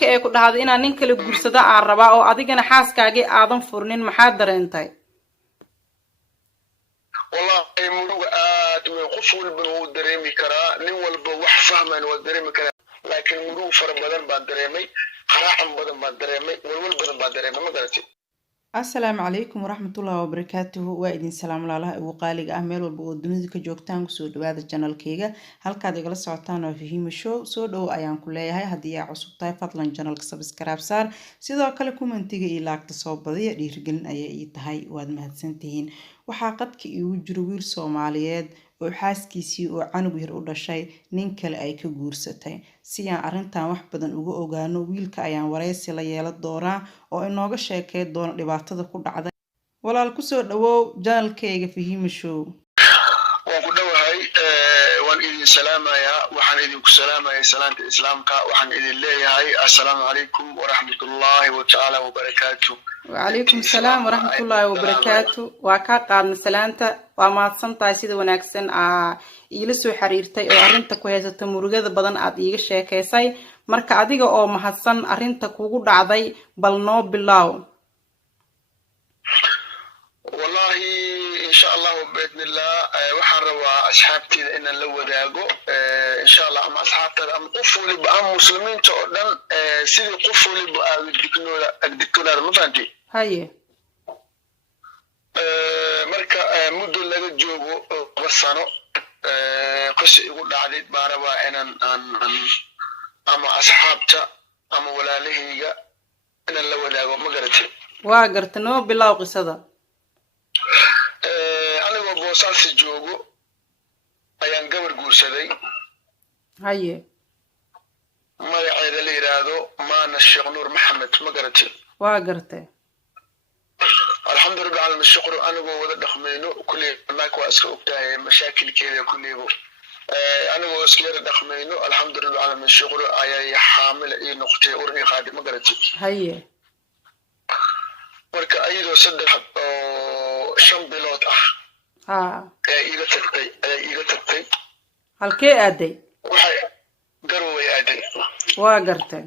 markii ay ku dhahdo inaan nin kale guursada aan rabaa oo adigana xaaskaagii aadan furnin maxaa dareentay wallahi muruga aad way qof walba uu dareemi karaa nin walba wax fahman waa dareemi karaa laakiin muruga fara badan baan dareemay qaraacan badan baan dareemay walwal badan baan dareemay ma garatay السلام عليكم ورحمة الله وبركاته وإذن سلام الله وقالي أهمل والبودنيز كجوكتان سود بعد الجنال كيجا هل كاد يجلس ساعتان وفيهم الشو سود أو أيام كلها هاي هدية عصب طيب فضلا جنال كسبسكرايب صار سيدا كلكم انتجي إلى اقتصاد بديع ليرجلن أي تهاي واد مهتسنتين وحاقتك يوجرويل سوماليات وحاسكيسي وعنو بير أولا شيء نينكال أي كجورستين سيان أرنتان wax badan ugu ogaano wiilka ayaan wareysi la yeelad doonaa oo inooga sheekay doona dhibaatada ku dhacday walaal ku soo dhawow janalkayga Fahima Show waan ku dhawahay waan idin salaamaya waxaan idin ku salaamaya salaanta islaamka waxaan idin leeyahay assalaamu alaykum wa rahmatullahi wa ta'ala wa barakatuh وعليكم السلام ورحمة الله وبركاته وكاقادنا سلامتا ومادسانتاhay sida wanaagsan ila soo xiriirtay oo arinta ku heysata murugada badan aad iiga sheekaysay marka adiga oo mahadsan arinta kugu dhacday bal noo bilaaw wallahi insha Allah biidnillah waxaan rabaa asxaabtayda inaan la wadaago insha Allah ama asxaabtada ama qof waliba ama muslimiinta oo dhan sidii qof waliba agdiknooda ma fahanti haye marka muddo laga joogo basano qasi igu dhacday baaraba inaan ama asxaabta ama walaalahayga inaan la wadaago ma garatay waa gartay noo bilaaw qisada anigoo boosaas joogo ayaan gabar guursaday haye magaceeda la yiraahdo maana sheekh nuur maxamed ma garatay waa gartay alxamdulillah ala shukr anigoo wada dhaqmayno kulli naak waa iska ogtahay mashaakilkeeda kullibo anigoo iska yar dhaqmayno alxamdulillah ala shukr ayay xaamil ay noqotay urni qaadi ma garatay haye marka ayadoo saddex oo 5 bilood ah iga tagtay halkee aaday waxay garoway aaday waa gartay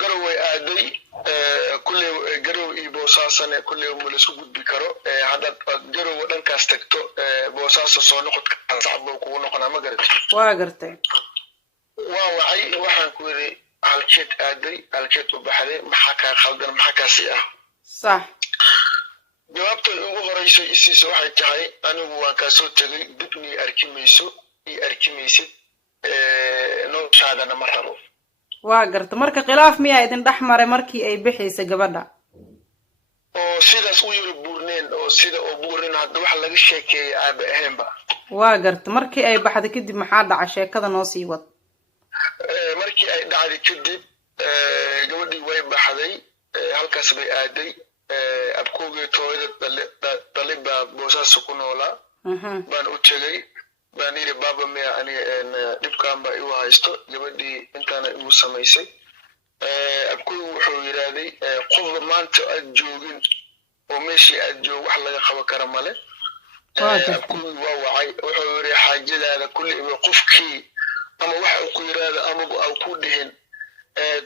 garoway aaday kulli garow iyo boosaasana kulli la isku gudbi karo hadda garow dhankaas tagto boosaas soo noqodka sacab ku noqona ma garatay waa gartay waa wacay waxaan ku yiri halkeed aaday halkeed u baxday maxaa ka khaldan maxaa ka si ah صح jawaabta ugu horeysay isiisa waxay tahay anigu waan ka soo tagay dibni arkimaysid noo shaadana ma rabo waa garta marka khilaaf miyaa idin dhaxmaray markii ay bixisay gabadha oo sidaas u yiri buurneen oo sida oo buurneen hadda wax laga sheekeeyay aaba ahaynba waa garta markii ay baxday kadib maxaa dhacay sheekada noo sii wad markii ay dhacday kadib gabadhii way baxday halkaas bay aaday abkooge tooyada daliba boosaas ku noolaa baan u tagay baan yiri baba miya ani dibkaan ba igu haysto gabadhii intaana igu samaysay abkooge wuxuu yiraahday qof maanta aad joogin oo meeshii aad joog wax laga qaban kara male abkooge waa wacay wuxuu yiri xaajadaada kulli qofkii ama waxa uu ku yiraahdo ama uu ku dhihin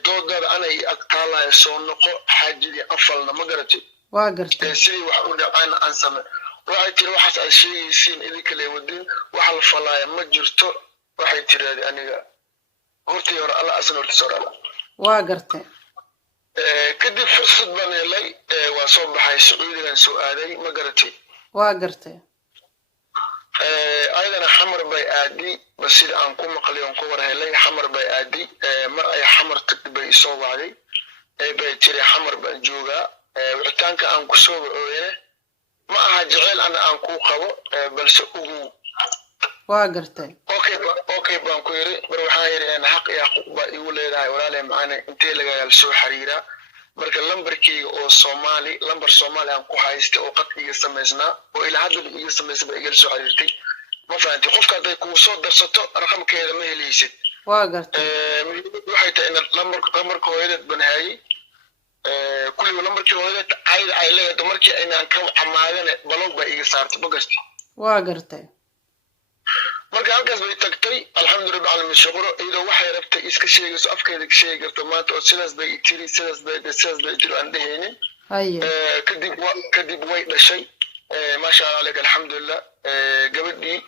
doodada anay agtaalaay soo noqo xaajidii afalna ma garatay waa gartay sidii wax u dhacayna aan samay waxay tiri waxaas aad sheegaysiin idinka leewadin wax la falaaya ma jirto waxay tiraahday aniga hortii hore alla asna hortii soo dhala waa gartay kadib fursad baan helay waa soo baxay Sacuudigan soo aaday ma garatay waa gartay ayadana xamar bay aadi bas sida aan ku maqlay oo ku war helay xamar bay aadi mar ay xamar tadbay soo wacday bay tiri xamar baan joogaa wicitaanka aan ku soo wacooyay ma aha jecel aan ku qabo balse ugu waa gartay okay baan ku yiri bar waxaan yiri in xaq iyo xuquuq ba igu leedahay walaalay macana intee laga soo xiriira marka lambarkayga oo Soomaali lambar Soomaali aan ku haysto oo qadkiga sameysnaa oo ilaa hadda iga sameysay iga soo xiriirtay ma fahanti qofka haday ku soo darsato raqamkeeda ma helaysid waa gartay waxay tahay in lambarka hooyadeed banhaayay kulli lambarkii hooyadeed ay leedahay markii aynaan ka amaadane balog ba iga saartay bagasti waa gartay marka halkaas bay tagtay alxamdulilah calamin shukro iyadoo waxay rabtay iska sheegayso afkeeda ka sheegi karto maanta oo sidaas bay tiri sidaas bay tiri aan dhehaynin kadib way dhashay maasha allah aleyk alxamdulilah gabadhii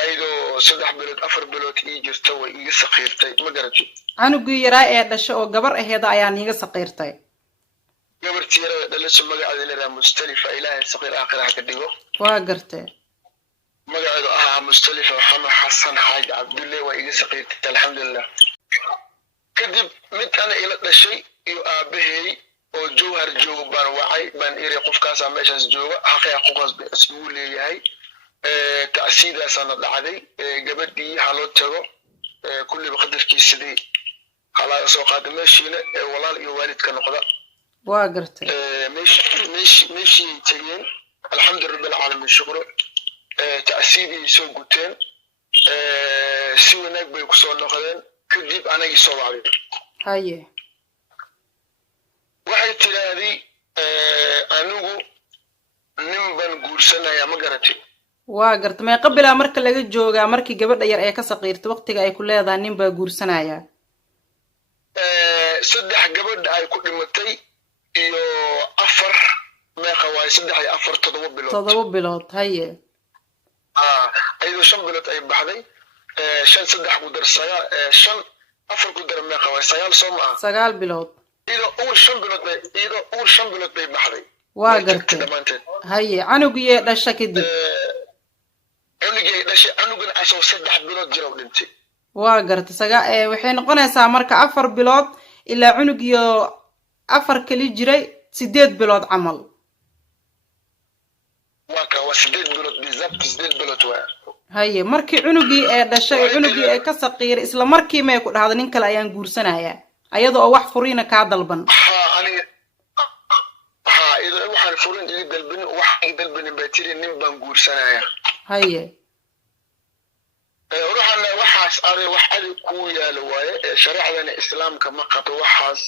ayadoo 3 bilood 4 bilood ii jirta way iga saqiirtay ma garatay canugii yaraa ee dhashay oo gabar aheeda ayaan iga saqiirtay gabartii yarada dhalasho magaceeda leedahay Mustalifa ilaahay saqiir aakhiraha ka dhigo waa gartay magaceedu ahaa Mustalifa Maxamed Xasan Xaaj Cabdulle waa iga saqiirtay alxamdulilah kadib mid ana ila dhashay iyo aabahay oo jawhar joogo baan wacay baan iri qofkaas meeshaas jooga xaqiiqo bay isuu leeyahay تعسيدة سنة العادي قبدي حلو تجو كل بقدر كيسدي على سوق هذا ماشينا والله الوالد كان قضاء واقرت ماشي تجين الحمد لله العالمين شكره تعسيدي سوقتين سوى نقبل كسر نقدين كذب أنا يسوى عليه هاي واحد تلاذي أنو نمبن قرصنا يا مقرتي waa garta may qabila marka laga jooga markii gabadha yar ee ka saqiirtay waqtiga ay ku leedahay nin baa guursanaya saddex gabadh ay ku dhimatay iyo 4 meeqa way 3 iyo 4 7 bilood haye ayuu 5 bilood ay baxday 5 3 ku darsaya 5 4 ku dar meeqa way 9 Soomaa 9 bilood iyadoo uur 5 bilood bay baxday waa garta haye canugii dhashay kadib anugii dhashay anuguna asoo 3 bilood jiro dhintay waa garta waxay noqonaysaa marka 4 bilood ilaa cunugiyo 4 kali jiray 8 bilood camal waa ka 8 bilood bizabt 8 bilood waa haye markii cunugii dhashay cunugii ka saqiiray isla markii may ku dhahday nin kale ayaan guursanaya ayadoo wax furiina ka dalban waxaan furin ii dalbin waxaan dalbin baatiri nin baan guursanaya haye ruuxana waxaas ari wax ali ku yaalo waaye shariicadana islaamka ma qabto waxaas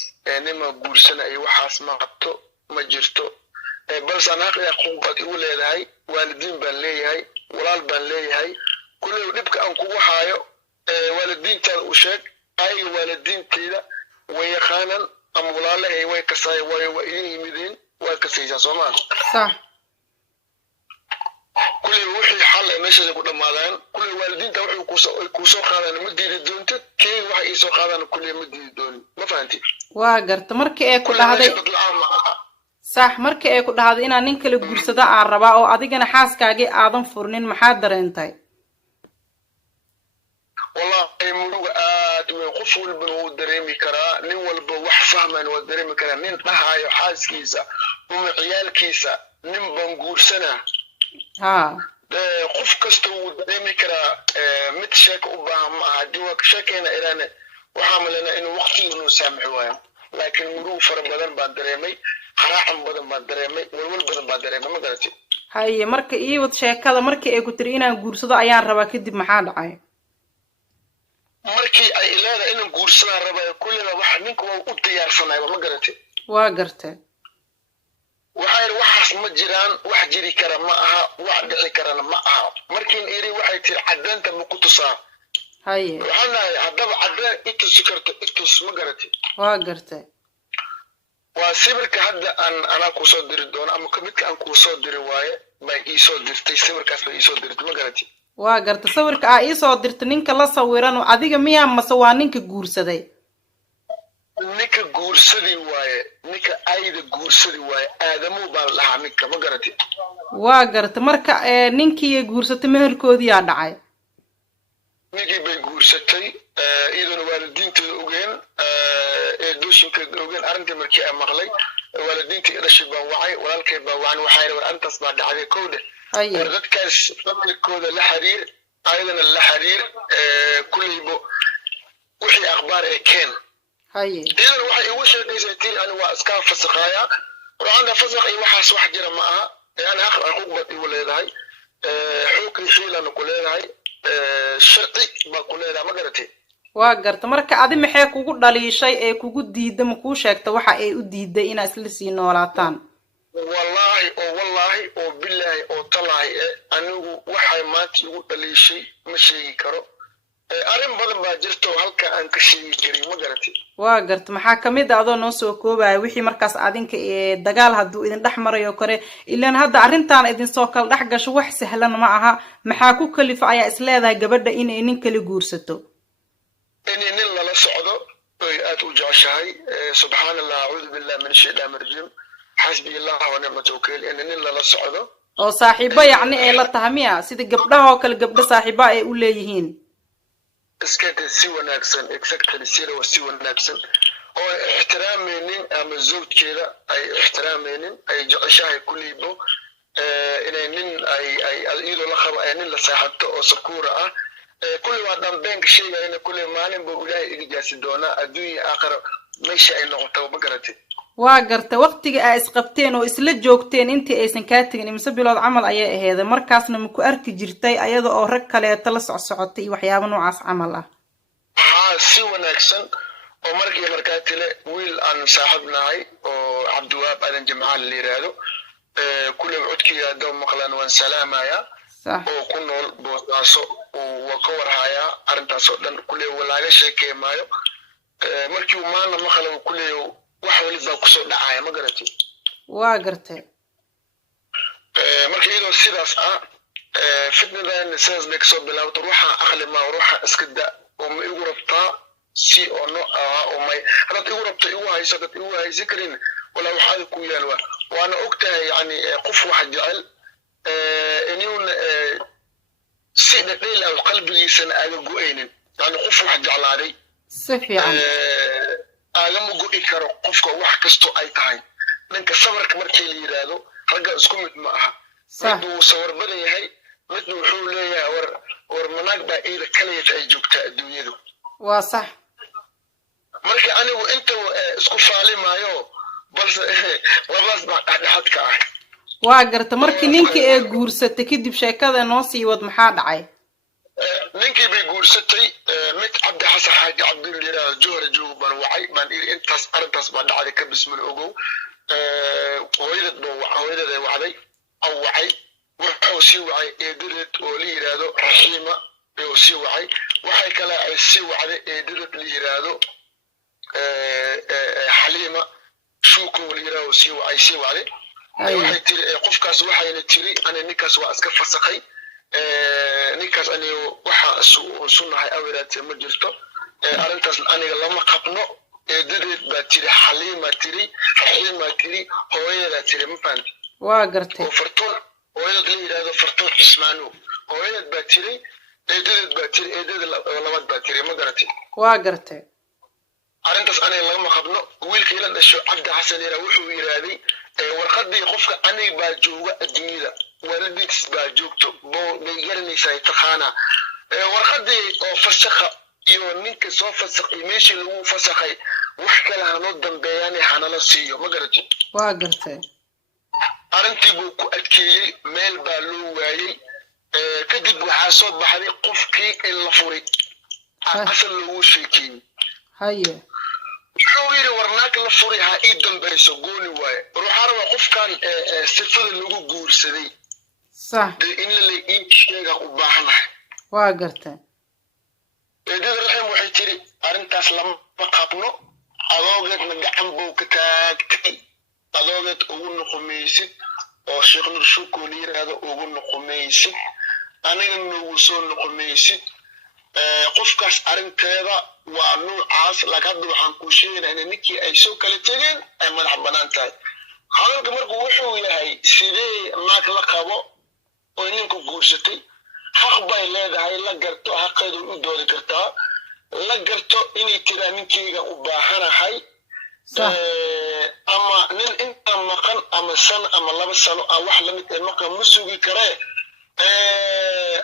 nima guursanaya waxaas ma qabto ma jirto balse anaaqaya qunqad uu leeyahay waalidiin baan leeyahay walaal baan leeyahay kullu dibka aan kugu haayo waalidiinta u sheeg ay waalidiinteeda way yaqaanan am walaalahay way kasay way yimideen way kasaysa Soomaa صح كل وحي حل ماشي ku dhamaadaan كل waalidiinta wuxuu ku soo qaadaan ma diidi doonto kee waxa ay soo qaadaan kulli ma diidi doon ma fahanti waa garta markii ay ku dhahday صح markii ay ku dhahday inaan nin kale guursado aan rabaa oo adigana xaaskaaga aadan furnin maxaa dareentay wallahi muruga aad way qof walba uu dareemi karaa nin walba wax fahmaan waa dareemi karaa nin dhahayo xaaskiisa uma ciyaalkiisa nin baan guursanaa qof kasta uu dareemi karaa mid sheeko u baahan ma aha diwaan sheekayna ilaane waxaa malena inuu waqtigu noo saamaxo waayo laakiin muruga fara badan baan dareemay qaraacan badan baan dareemay walwal badan baan dareemay ma garatay haye marka ii wad sheekada markii ay ku tiri inaan guursado ayaan rabaa kadib maxaa dhacay markii ay ilaada inaan guursanaa rabaa kulliba wax ninka uu u diyaarsanay ma garatay waa gartay waxaas ma jiraan wax jiri kara ma aha wax dhici karana ma aha markiin iri waxay tir cadaanta ma ku tusaa haye waxaan hadaba cadaan itus karto itus ma garatay waa gartay waa sawirka hadda ana ku soo diri doono ama kamidka aan ku soo diri waaye bay ii soo dirtay sawirkaas bay ii soo dirtay ma garatay waa gartay sawirka ii soo dirtay ninka la sawiran oo adiga miyaa mase waa ninka guursaday ninka guursadii waaye ninka ayda guursadii waaye aadamu baan lahaa ninka ma garatay waa gartay marka ninkii guursatay meherkoodii yaa dhacay ninkii bay guursatay iyaduna waalidiinteeda ogeen dooshinkeeda ogeen arrintii markii ay maqlay waalidiintii dhashay baan wacay walaalkay baan wacan waxay war antaas baa dhacday kowda war dadkaas familkooda la xiriir ayadana la xiriir kulliibo wixii akhbaar ay keen haye idan waxay ugu sheegaysay tii aan waa iska fasaqaya waxaan fasaq iyo waxaas wax jira ma aha aan akhri xuquuq bad igu leedahay xuquuqi xiilan ku leedahay sharci ba ku leedahay ma garatay waa garta marka adi maxay kugu dhaliishay ee kugu diiday ma ku sheegta waxa ay u diiday in isla sii noolaataan wallahi oo billahi oo talahi anigu waxay maanta igu dhaliishay ma sheegi karo arrin badan baa jirto halka aan ka sheegi karin ma garatay waa garta maxaa kamid ah adoo noo soo koobaya wixii markaas adinka dagaal hadduu idin dhex marayo kore ilaan hadda arrintan idin soo kala dhex gasho wax sahlan ma aha maxaa ku kalifa ayaa isleedahay gabadha inay nin kale guursato inay nin lala socdo oy aad u jeceshahay subxaan allah acuudu billahi min ashaytaan rajiim xasbi allah wa nicmat wakiil inay nin lala socdo oo saaxiibo yacni ay la tahay miya sida gabdhaha oo kale gabdho saaxiibo ay u leeyihiin iskada si wanaagsan exactly si wanaagsan oo ixtiraamaynin ama zawjkeeda ay ixtiraamaynin ay jeceshahay kuliibo inay nin ay iyadoo la qabo ay nin la saaxabto oo sakuura ah kulli waa dambeenka sheegayna kulli maalin buu ilaahay iga jaasi doonaa adduunya aakhira meesha ay noqoto ma garatay waa garta waqtiga ay isqabteen oo isla joogteen intii aysan kaa tegin imse bilood camal ayay ahayd markaasna ma ku arki jirtay ayada oo rag kaleeta la socsocotay waxyaabo noocaas camal ah haa si wanaagsan oo markii markaa tile wiil aan saaxiib nahay oo cabdiwaab aadan jimcaal la yiraahdo kulli codkiga doo maqlan waan salaamaya oo ku nool boosaaso oo ka warhaya arrintaas oo dhan kulli walaaga sheekeemayo markii uu maana maqlan kulli wax waliba ku soo dhacay ma garatay waa gartay markii iyadoo sidaas ah fitnadan sidaas bay kasoo bilaabto ruuxa aqli ma ruuxa iska da oo ma igu rabtaa si oo no oo may hadda igu rabta igu hayso dad igu haysi karin wala waxa ku yaalwa waana ogtahay yani qof wax jecel inuu sida dheel oo qalbigiisana aaga go'aynin yani qof wax jeclaaday si fiican aagama go'i karo qofka wax kasto ay tahay ninka sabarka markii la yiraahdo ragga isku mid ma aha siduu sawir badan yahay mid wuxuu leeyahay war manaag baa ila kaliya ay joogta adduunyadu waa sax marka anigu inta isku faalimayo balse labaas baa dhaxad ka ah waa garta markii ninkii ay guursatay kadib sheekada noo sii wad maxaa dhacay ninkii bay guursatay mid cabdi xasan xaaji cabdullah johor joogo baan wacay baan intaas arrintaas baa dhacday ka bismil ogow hooyadada wacday aw wacay wuxuu sii wacay eedadeed oo la yiraahdo raxiima oo sii wacay waxay kale ay sii wacday eedadeed la yiraahdo xaliima shuuko la yiraahdo sii wacday waxay tiri qofkaas waxayna tiri ana ninkaas waa iska fasakhay ninkaas aniga waxa sunnahay awiraatay ma jirto arrintaas aniga lama qabno eedadeed baa tiri xaliima tiri raxiima tiri hooyada tiri ma fahanti waa gartay fartoon hooyada la yiraahdo fartoon cismaano hooyada baa tiri eedadeed baa tiri eedada labaad baa tiri ma garatay waa gartay arrintaas aniga lama qabno wiilkii la dhasho cabdi xasan yara wuxuu yiraahday warqadii qofka aniga baa jooga adduunyada waalidkiis baa joogto bay garanaysaa taqaana warqadii oo fasakha iyo ninka soo fasakhay meeshii lagu fasakhay wax kale hanoo dambeeyaan hanala siiyo ma garatay waa gartay arrintii buu ku adkeeyey meel baa loo waayey kadib waxaa soo baxday qofkii in la furay asal loogu sheekeeyey haye wuxuu yiri warnaag la furay ha ii dambayso gooni waaye ruuxa raba qofkan sifada lagu guursaday صح in la ii sheega u baahanahay waa gartay eedada raxim waxay tiri arrintaas lama qabno adoogeedna gacan buu ka taagtay adoogeed ugu noqomaysid oo sheekh nur shuko la yiraahdo ugu noqomaysid aniga nugu soo noqomaysid qofkaas arrinteeda waa noocaas lagada waxaan ku sheegnaa in ninkii ay soo kala tageen ay madax banaan tahay hadalka markuu wuxuu yahay sidee naag la qabo oo ninku guursatay xaq bay leedahay la garto xaqeedu u doodi kartaa la garto inay tiraa ninkeyga u baahanahay ama nin inta maqan ama sano ama 2 sano wax la mid ah maqan ma sugi karee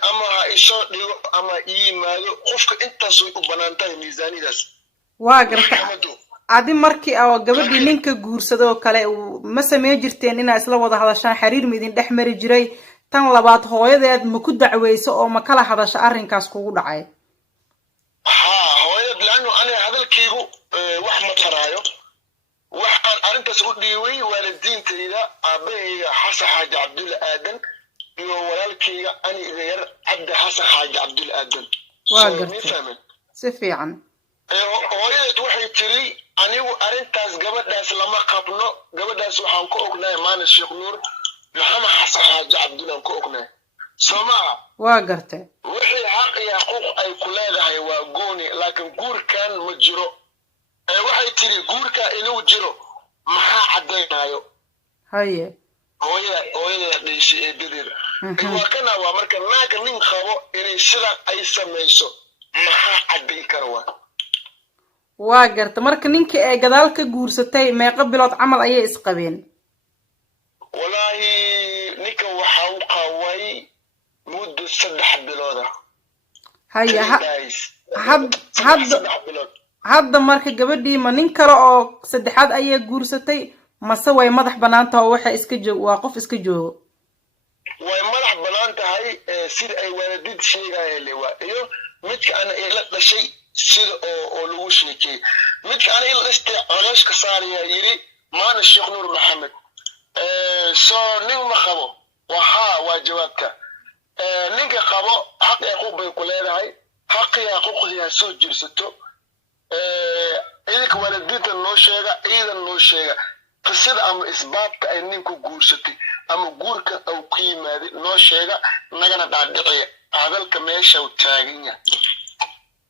ama ha isoo dhigo ama yimaado qofka intaas way u banaan tahay miisaanidaas waa gartay adi markii aw gabadhii ninka guursadoo kale ma sameey jirteen inaa isla wada hadashaan xiriir midin dhex mari jiray tan labaad hooyadeed ma ku dacweyso oo ma kala hadasho arrinkaas kugu dhacay hooyad laano ana hadalkaygu wax ma taraayo waxaan arrintaas u dhiibay waalidiintayda aabahayga xasan xaaji cabdulla aadan iyo walaalkayga ani idayar cabdi xasan xaaji cabdul aadan waa gartay si fiican hooyadeed waxay tiri anigu arrintaas gabadhaas lama qabno gabadhaas waxaan ku ognahay maana sheekh nuur maxamed xasan xaaji cabdulaan ku ognahay soomaa waa gartay wixii xaq iyo xuquuq ay ku leedahay waa gooni laakiin guurkan ma jiro waxay tiri guurka inuu jiro maxaa caddaynayo haye hooyada dhashay eedadeeda waa kana waa marka naaga nin qabo inay sidan ay samayso maxaa caddayn kara waa garta marka ninka ay gadaal ka guursatay meeqa bilood camal ayay isqabeen wallaahi ninka waxa uu qaway muddo 3 bilooda haya hadda marka gabadhii ma nin kale oo saddexaad ayay guursatay mase way madax banaanta oo waxa iska joog waa qof iska joogo way madax banaan tahay sida ay waalidid sheegayeen leewa iyo midka ana ila dhashay sida oo lagu sheekay midka ana ila dhashay colash ka saariya yiri maana sheekh nuur maxamed soo nin ma qabo waxa waa jawaabta ninka qabo xaq ay ku bay ku leedahay xaq ay xuquuqdiisa soo jirsato idinka waalidinta noo sheega ciidan noo sheega qisada ama isbaabka ay ninku guursatay ama guurka uu ku yimaaday noo sheega nagana dhaadhiciya hadalka meesha uu taagan yahay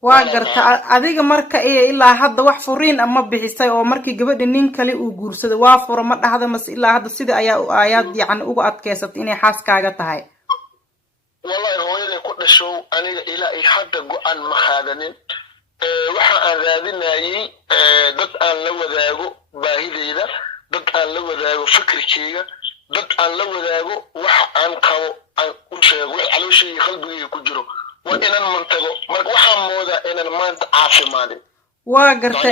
waa garta adiga marka ilaa hadda wax furiin ama bixisay oo markii gabadha nin kale uu guursaday waa furo ma dhahda mas ilaa hadda sida ayaad yacni uga adkeysatay inay xaaskaaga tahay wallahi hooyaday ku dhashow aniga ilaa ay hadda go'an ma qaadanin waxa aan raadinayay dad aan la wadaago baahideyda dad aan la wadaago fikirkeyga dad aan la wadaago waxa aan qabo aan u sheego wax calooshayga qalbigayga ku jiro waa inaan mantago marka waxaan moodaa inaan maanta caafimaadin waa garta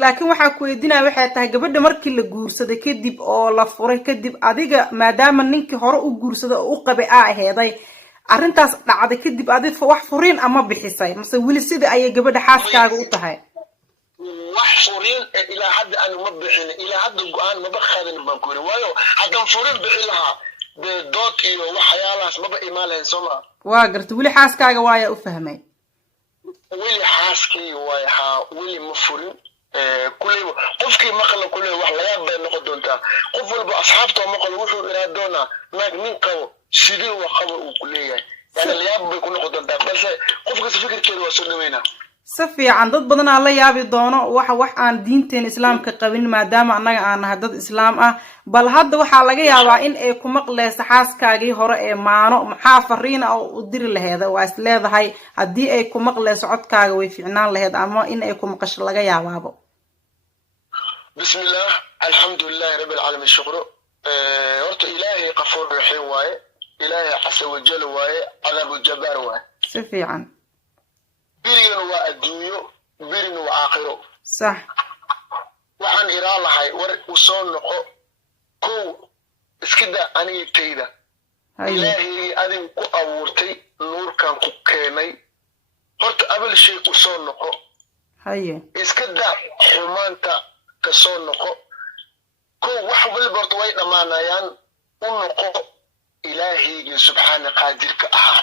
laakiin waxaa ku weydiinaya waxay tahay gabadha markii la guursaday kadib oo la furay kadib adiga maadaama ninkii hore u guursaday oo u qabay aheeday arrintaas dhacday kadib adiga wax furiin ama bixisay mase weli sida ayay gabadha xaaskaaga u tahay wax furiin ilaa hadda aan ma bixin ilaa hadda go'aan ma baqaadin baan ku yiri waayo haddaan furiin bixin lahaa dood iyo waxyaalahaas maba imaan lahayn sooma waa garta weli xaaskaaga waaya u fahmay weli xaaskii waaya haa weli ma furin kulliba qofkii maqla kulliba wax laga bay noqon doontaa qof walba asxaabta maqla wuxuu iraa doonaa naag nin qabo sidii wax qabo uu ku leeyahay yani layaab bay ku noqon doontaa balse qofkaas fikirkeeda waa soo dhaweynaa si fiican dad badan aan la yaabi doono wax aan diinteen islaamka qabin maadaama annaga aan nahay dad islaam ah bal hadda waxaa laga yaabaa in ay ku maqleyso xaaskaagii hore ee maano maxaa fariina oo u diri laheeda waa is leedahay haddii ay ku maqleyso codkaaga way fiicnaan laheed ama in ay ku maqasho laga yaabaabo bismillah alxamdulilahi rabbi alcaalamiin shukro horta ilaahay qafuur raxiim waaye ilaahay casa wajal waaye cadaabu jabbaar waaye si fiican birigana waa adduunyo birina waa aakhiro sax waxaan iraa lahay war u soo noqo kow iska daa anigtayda ilaahaygi adigu ku abuurtay nuurkan ku keenay horta abal shay u soo noqo haye iska daa xumaanta ka soo noqo kow wax walba horta way dhammaanayaan u noqo ilaahaygi subxaana qaadirka ahaa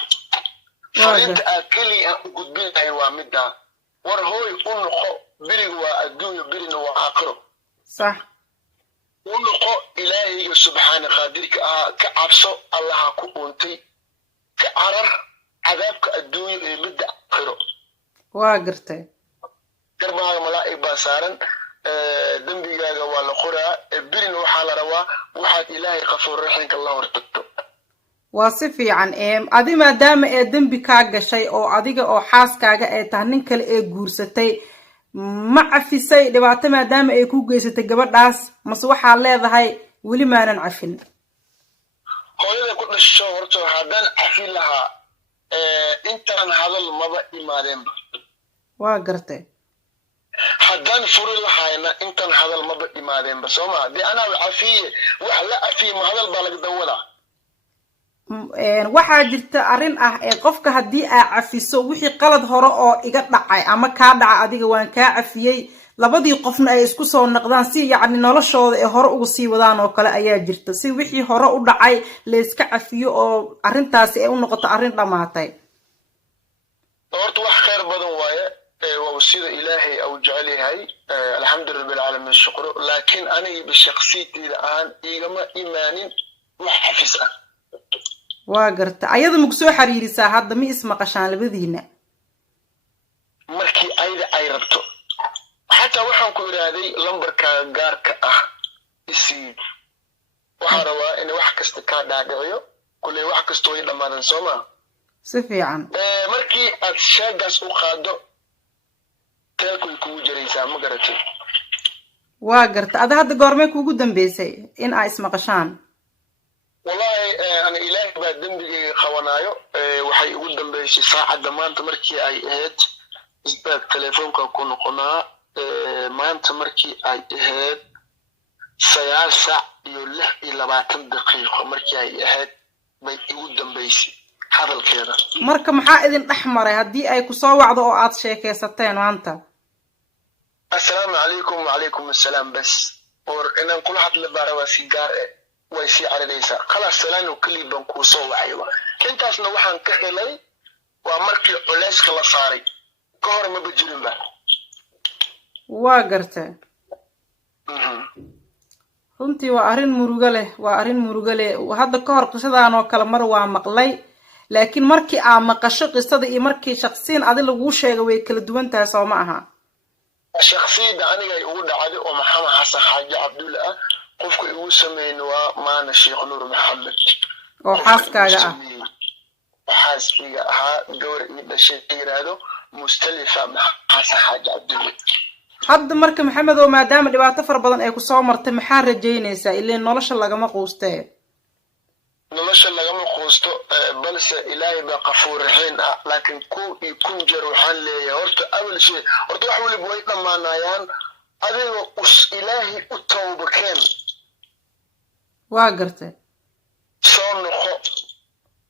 فانت اكلي قدبين اي وامدا ورهوي ونقو بريغ وادوني برينا واخره صح ونقو الهي سبحانه قادرك كعبسو الله كونتي كعرر عذابك الدنيا بدا اخره واغرتي دربها ملائكه باسارن دنبيغا ولا قرا برينا وحا لا روا وحد الهي غفور رحيم الله ورتقو waa si fiican adi maadaama ee dambi kaa gashay oo adiga oo xaaskaaga ee tahay nin kale ee guursatay ma cafisay dhibaato maadaama ay ku geysatay gabadhaas mase waxaa leedahay weli maanan cafin hooyada ku dhasho horta haddaan cafin lahaa intaan hadal maba imaadeenba waa gartay haddaan furi lahayna intaan hadal maba imaadeenba sooma dee anaa cafiye wax la cafiye ma hadal baa laga dawadaa waxaa jirta arrin ah qofka haddii aa cafiso wixii qalad hore oo iga dhacay ama kaa dhaca adiga waan kaa cafiyey labadii qofna ay isku soo noqdaan si yacni noloshooda ay hore ugu sii wadaan oo kale ayaa jirta si wixii hore u dhacay la iska cafiyo oo arrintaasi ay u noqoto arrin dhamaatay horta wax khayr badan waaye waa sida ilaahay au jecel yahay alxamdulilah rabbil caalamiin shukru laakiin aniga bishakhsiyadeyda aan igama imaanin wax xafis ah waa garta ayada maku soo xiriirisaa hadda ma ismaqashaan labadiina markii ayda ay rabto xataa waxaan ku iraaday lambarka gaarka ah isii waxaan rabaa in wax kasta kaa dhaadhiciyo kulley wax kasta way dhammaadeen soo maa si fiican markii aad sheegaas u qaado teelkuy kugu jiraysaa ma garatay waa garta ada hadda goormay kuugu dambeysay in aa ismaqashaan wallahi ana ilaahay baa dembigayga qabanaayo waxay ugu dambeysay saacadda maanta markii ay ahayd isbaag telefoonka ku noqonaa maanta markii ay ahayd 9 saac iyo 26 daqiiqo markii ay ahayd bay ugu dambeysay hadalkeeda marka maxaa idin dhaxmaray haddii ay ku soo wacdo oo aad sheekaysateen maanta assalaamu calaykum wacalaykum assalaam bas or inaan kula hadla baara waa si gaar ah way si caradaysaa khalaas salaano kaliya baan kuu soo wacayba intaasna waxaan ka helay waa markii culeyska la saaray ka hor maba jirinba waa gartay runtii waa arrin murugo leh hadda ka hor qisadaan oo kale mar waa maqlay laakiin markii aa maqasho qisada iyo markii shakhsiyan adi laguu sheegay way kala duwan tahay soo ma aha shakhsiyada aniga ay ugu dhacday oo maxamed xasan xaaji cabdulle ah qofka igu sameeyay waa maana sheekh nuur maxamed oo xaaskaaga ah xaaskiga ahaa gawar ii dhashay yiraahdo mustalifa xasan xaaji cabdulle hadda marka maxamed oo maadaama dhibaato far badan ay ku soo martay maxaa rajaynaysaa ilaa nolosha lagama quustee nolosha lagama quusto balse ilaahay baa qafuur raxiim ah laakiin kun jeer waxaan leeyahay horta awal shay horta wax waliba way dhammaanayaan adiga us ilaahay u tawbakeen waa gartay soo noqo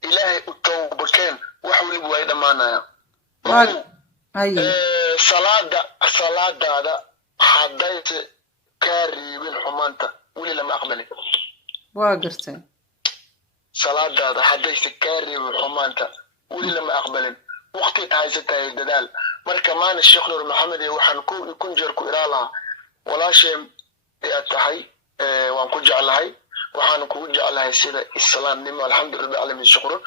ilaahay u tawbakeen wax waliba way dhammaanayaan salaadaada haddayse kaa reebin xumaanta weli lama aqbalin waa gartay salaadaada haddayse kaa reebin xumaanta weli lama aqbalin waqti haysatahay dadaal marka maana sheekh nuur maxamed waxaan kun jeer ku iraa lahaa walaasheen aad tahay waan ku jeclahay waxaan kugu jeclahay sida islaamnimo alxamdulilah caalamiin shukru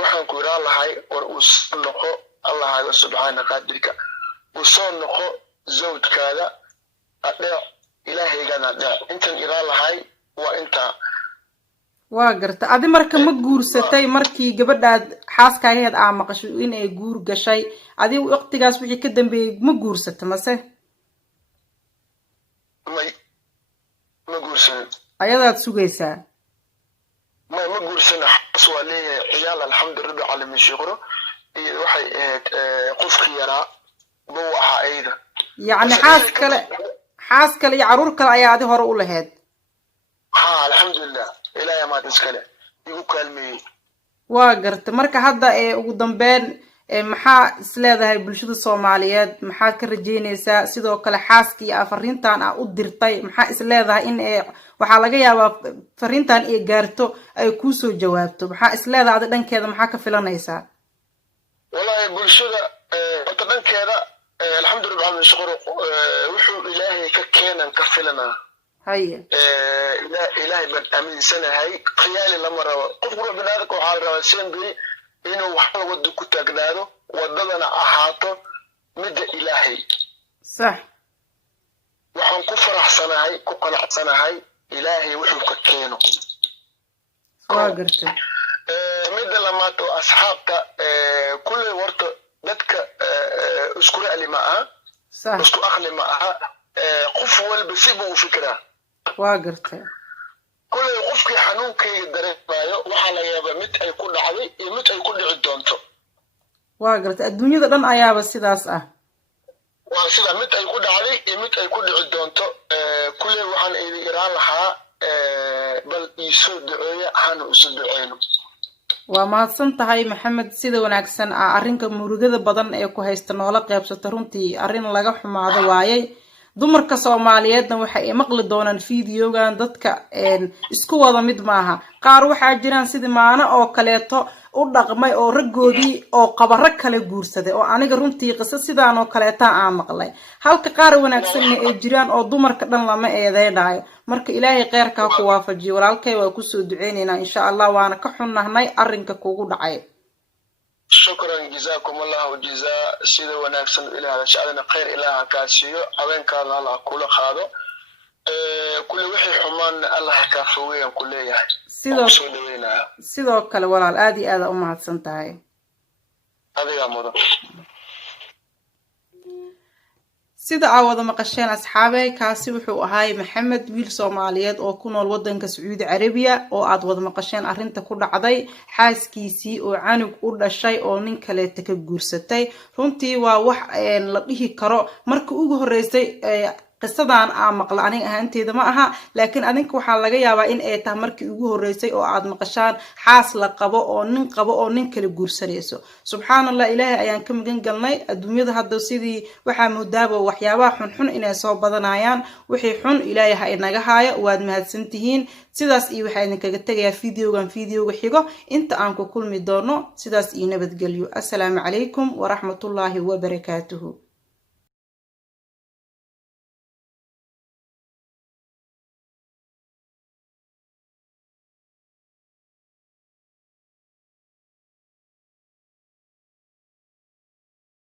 waxaan ku iraa lahay war uu noqo allah subhanahu qadirka uu soo noqo zawjkaada adheec ilaahaygaana adheec intan iraa lahay waa intaa waa garta adi marka ma guursatay markii gabadhaad xaaskaageed aa maqasho in ay guur gashay adi waqtigaas wixii ka dambeeyay ma guursata mase ma guursan ayadaad sugaysaa ma guursan xaas waa leeyahay ciyaal alxamdulilah caalamiin shukru iyo waxay ahayd qofkii yaraa buu ahaa ayda yacni xaas kale iyo caruur kale ayaa adi hore u lahayd ha alxamdulilah ilaahay maad iskale igu kaalmeeyey waa garta marka hadda ugu dambeyn maxaa isleedahay bulshada Soomaaliyeed maxaad ka rajaynaysaa sidoo kale xaaskii iyo fariintan aa u dirtay maxaa isleedahay in waxaa laga yaabaa fariintan ay gaarto ay ku soo jawaabto maxaa isleedahay adi dhankeeda maxaa ka filanaysaa wallahi bulshada wata dhankeeda alxamdulilah min shukru wuxuu ilaahay ka keenan ka filanaa haye ilaahay baan aaminsanahay khiyaali lama rabo qofku ruux binaadamka waxaa la rabaa semberi inuu wax wada ku taagnaado wadadana ahaato midda ilaahay sax waxaan ku faraxsanahay ku qanacsanahay ilaahay wuxuu ka keeno waa gartay midda lamaad oo asxaabta kulley warta dadka isku ra'li ma aha isku aqli ma aha qof walba si buu u fikiraa waa gartay kulley qofkii xanuunkayga dareemayo waxaa laga yaabaa mid ay ku dhacday iyo mid ay ku dhici doonto waa gartay adduunyada dhan ayaaba sidaas ah waa sida mid ay ku dhacday iyo mid ay ku dhici doonto kulley waxaan idin iraan lahaa bal iisoo duceeya hanu isu duceyno waa mahadsan tahay maxamed sida wanaagsan arrinka murugada badan ee ku haysta noola qaybsata runtii arrin laga xumaado waayay dumarka Soomaaliyeedna waxay maqli doonaan fiidiyogan dadka isku wada mid maaha qaar waxa jiraan sidii maana oo kaleeto u dhaqmay oo ragoodii oo qabaro kale guursaday oo aniga runtii qiso sidaan oo kaleeta aan maqlay halka qaar wanaagsan ay jiraan oo dumarka dhan lama eedeynaayo marka ilaahay khayrka ku waafajiyo walaalkay waa ku soo duceyneynaa insha Allah waana ka xunnahay arrinka kugu dhacay شكرا جزاكم الله جزاء سيده وناكسن إله شعرنا خير إله كاسيو عوين كان الله كل خاضو كل وحي حمان الله كافويا كلية sidoo kale walaal aad iyo aad u mahadsan tahay adiga mudan sida aawada maqasheen asxaabay kaasi wuxuu ahaay maxamed wiil Soomaaliyeed oo ku nool wadanka Sacuudi Carabiya oo aad wada maqasheen arrinta ku dhacday xaaskiisii oo canug u dhashay oo nin kale ka guursatay runtii waa wax la dhihi karo markii ugu horeysay qisadan aan maqla aniga ahaanteeda ma aha laakiin adinka waxa laga yaabaa in ay tahay markii ugu horeysay oo aad maqashaan xaas la qabo oo nin kale guursanayso subxaanallah ilaahay ayaan ka magan galnay adduunyada hadda sidii waxa mudaabo waxyaabaha xun inay soo badanayaan wixii xun ilaahay ha inaga haayo waad mahadsantihiin sidaas iyo waxa idinkaga tagayaa fiidiyowga xigo inta aan ku kulmi doono sidaas iyo nabadgelyo assalaamu calaykum wa rahmatullaahi wa barakaatuhu